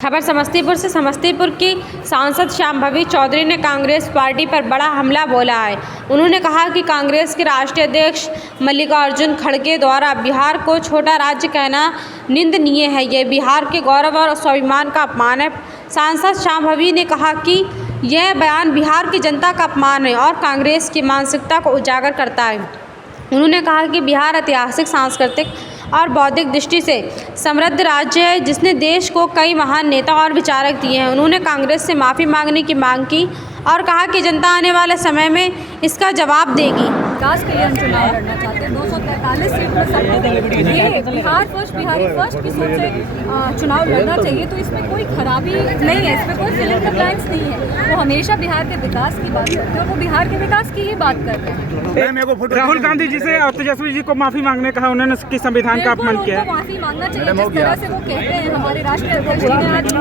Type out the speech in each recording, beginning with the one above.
खबर समस्तीपुर से। समस्तीपुर की सांसद शांभवी चौधरी ने कांग्रेस पार्टी पर बड़ा हमला बोला है। उन्होंने कहा कि कांग्रेस के राष्ट्रीय अध्यक्ष मल्लिकार्जुन खड़गे द्वारा बिहार को छोटा राज्य कहना निंदनीय है। यह बिहार के गौरव और स्वाभिमान का अपमान है। सांसद शांभवी ने कहा कि यह बयान बिहार की जनता का अपमान है और कांग्रेस की मानसिकता को उजागर करता है। उन्होंने कहा कि बिहार ऐतिहासिक, सांस्कृतिक और बौद्धिक दृष्टि से समृद्ध राज्य है, जिसने देश को कई महान नेता और विचारक दिए हैं। उन्होंने कांग्रेस से माफ़ी मांगने की मांग की और कहा कि जनता आने वाले समय में इसका जवाब देगी। विकास के लिए हम चुनाव लड़ना चाहते हैं। 243 सीट में सबको ये बिहार फर्स्ट, बिहारी फर्स्ट की सोच से चुनाव लड़ना चाहिए, तो इसमें कोई खराबी नहीं है, इसमें कोई फिल इन द ब्लैंक्स नहीं है। वो हमेशा बिहार के विकास की बात करते हैं और वो बिहार के विकास की ही बात करते हैं। राहुल गांधी जी से और तेजस्वी जी को माफी मांगने कहा, उन्होंने संविधान का अपमान किया। माफी मांगना चाहिए। जिस तरह से वो कहते हैं, हमारे राष्ट्रीय अध्यक्ष जी ने आज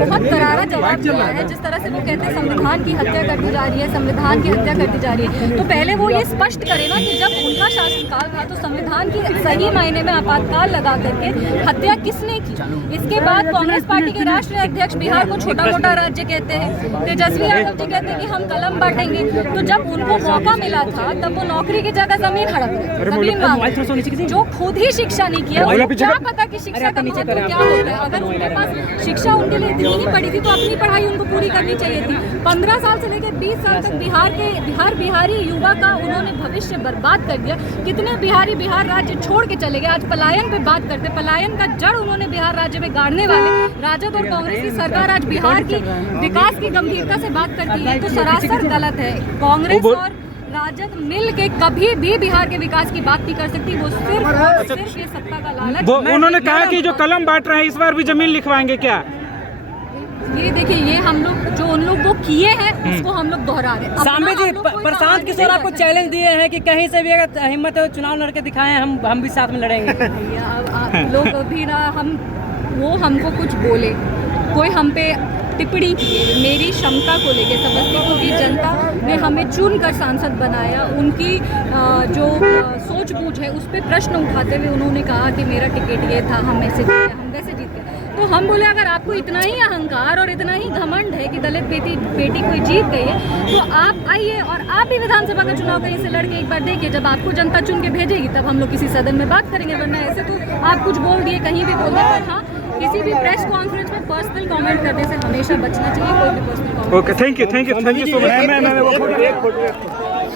बहुत करारा जवाब दिया है। जिस तरह से वो कहते हैं संविधान की हत्या कर दी जा रही है, संविधान की हत्या कर दी जा रही है, तो पहले वो ये स्पष्ट करे ना कि जब उनका शासनकाल था तो संविधान की सही मायने में आपातकाल लगा करके हत्या किसने की। इसके बाद कांग्रेस पार्टी के राष्ट्रीय अध्यक्ष बिहार को छोटा मोटा राज्य कहते हैं। तेजस्वी यादव जी कहते हैं कि हम कलम बांटेंगे। तो जब उनको मौका मिला था तब वो नौकरी की जगह जमीन हड़प रहे, जमीन मांग, जो खुद ही शिक्षा नहीं किया। उनको क्या पता कि शिक्षा का महत्व क्या होता है। अगर उनके पास शिक्षा उनके लिए इतनी ही पड़ी थी तो अपनी पढ़ाई उनको पूरी करनी चाहिए थी। 15 साल से लेकर 20 साल तक बिहारी युवा का उन्होंने भविष्य बर्बाद कर दिया। कितने बिहारी बिहार राज्य छोड़ के चले गए। आज पलायन पे बात करते, पलायन का जड़ उन्होंने बिहार राज्य में गाड़ने वाले राजद और कांग्रेस की सरकार आज बिहार की विकास की गंभीरता से बात करती है तो सरासर गलत है। कांग्रेस और राजद मिल के कभी भी बिहार के विकास की बात नहीं कर सकती। वो सिर्फ ये सत्ता का लालच। उन्होंने कहा कि जो कलम बांट रहे हैं इस बार भी जमीन लिखवाएंगे क्या? ये देखिए, ये हम लोग जो उन लोग वो किए हैं उसको हम लोग दोहरा रहे हैं। शांभवी जी, प्रशांत किशोर आपको चैलेंज दिए हैं कि कहीं से भी अगर हिम्मत है चुनाव लड़के दिखाएं, हम भी साथ में लड़ेंगे। आप लोग भी ना, वो हमको कुछ बोले, कोई हम पे टिप्पणी की, मेरी क्षमता को लेके समस्तीपुर की जनता ने हमें चुनकर सांसद बनाया। उनकी जो सोच बूझ है उस पर प्रश्न उठाते हुए उन्होंने कहा कि मेरा टिकट ये था, हम ऐसे जीते, हम वैसे जीते। तो हम बोले अगर आपको इतना ही अहंकार और इतना ही घमंड है कि दलित बेटी कोई जीत गई है तो आप आइए और आप भी विधानसभा का चुनाव कहीं से लड़के एक बार देखिए। जब आपको जनता चुन के भेजेगी तब हम लोग किसी सदन में बात करेंगे, वरना ऐसे तो आप कुछ बोल दिए, कहीं भी बोल दिए। पर हाँ, किसी भी प्रेस कॉन्फ्रेंस में पर्सनल कमेंट करने से हमेशा बचना चाहिए। कोई भी personal comment. Okay, thank you so much.